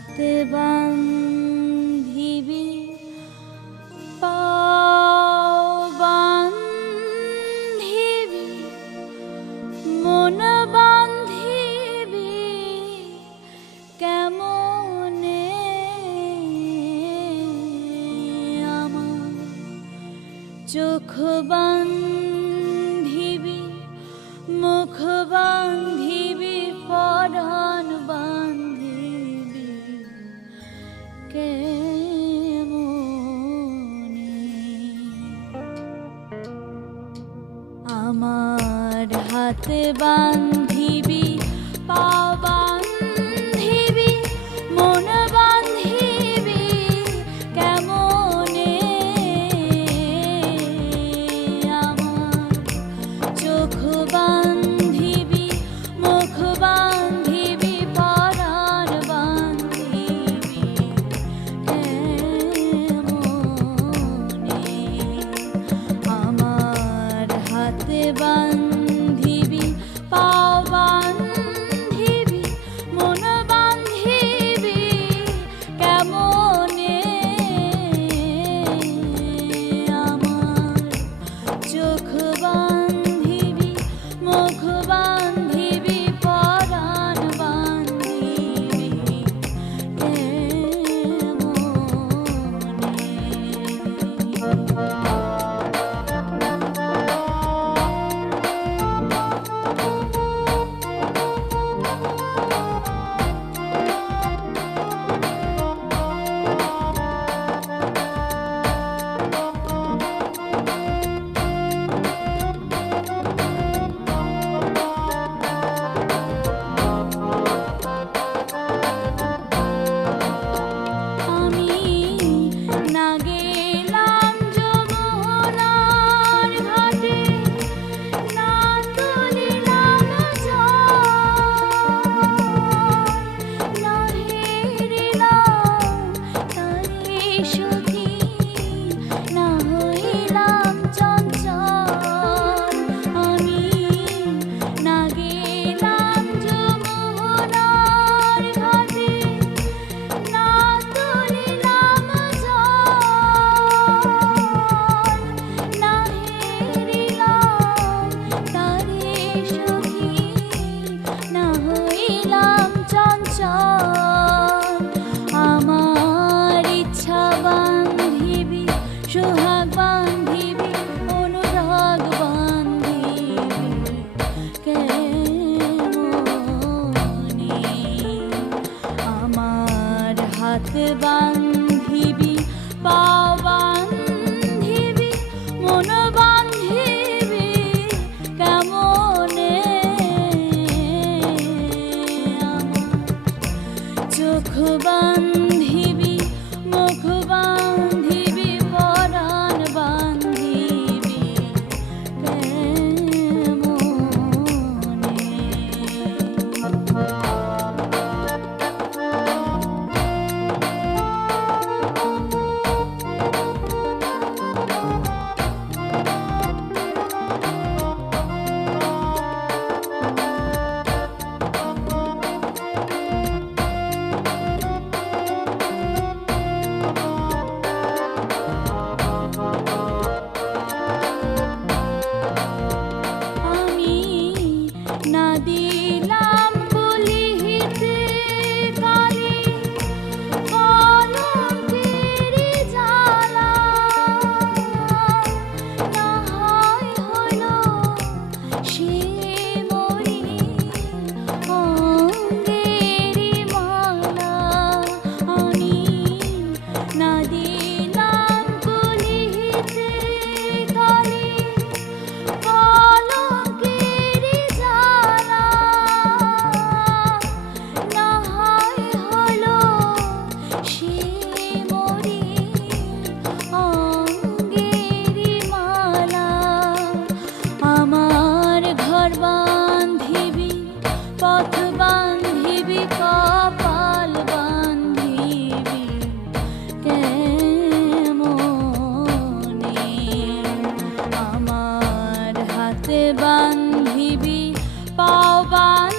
হাতে বান্ধিবি পাও বান্ধিবি মন বান্ধিবি কেমনে আমার চোখ বান্ধিবি মুখ বান্ধিবি পরাণ বান্ধিবি কেমনে আমার হাতে বান্ধিবি পাও বান্ধিবি মন বান্ধিবি কেমনে আমার চোখ বান্ধিবি মুখ বান্ধিবি পরাণ বান্ধিবি কেমনে আমার হাতে বান্ধিবি পাও বান্ধিবি মন বান্ধিবি কেমনে আমার চোখ বান্ধিবি মুখ বান্ধিবি পরাণ বান্ধিবি কেমনে আমার ইচ্ছা বান্ধিবি সোহাগ বান্ধিবি অনুরাগ বান্ধিবি কেমনে আমার হাত বান্ধিবি পাও বান্ধিবি মন বান্ধিবি কেমনে চোখ বান্ধিবি মুখ বান্ধিবি পরাণ বান্ধিবি আমি না দিলাম বলিতে কালি কলঙ্কের জ্বালা না হয় হলো সে মরি অঙ্গেরি মালা আমি না দিলাম বলিতে কালি কলঙ্কের জ্বালা না হয় হলো সে মরি অঙ্গেরি মালা আমার ঘর বান্ধিবি পথ বান্ধিবি কপাল বান্ধিবি কেমনে আমার হাতে বান্ধিবি পাও বান্ধিবি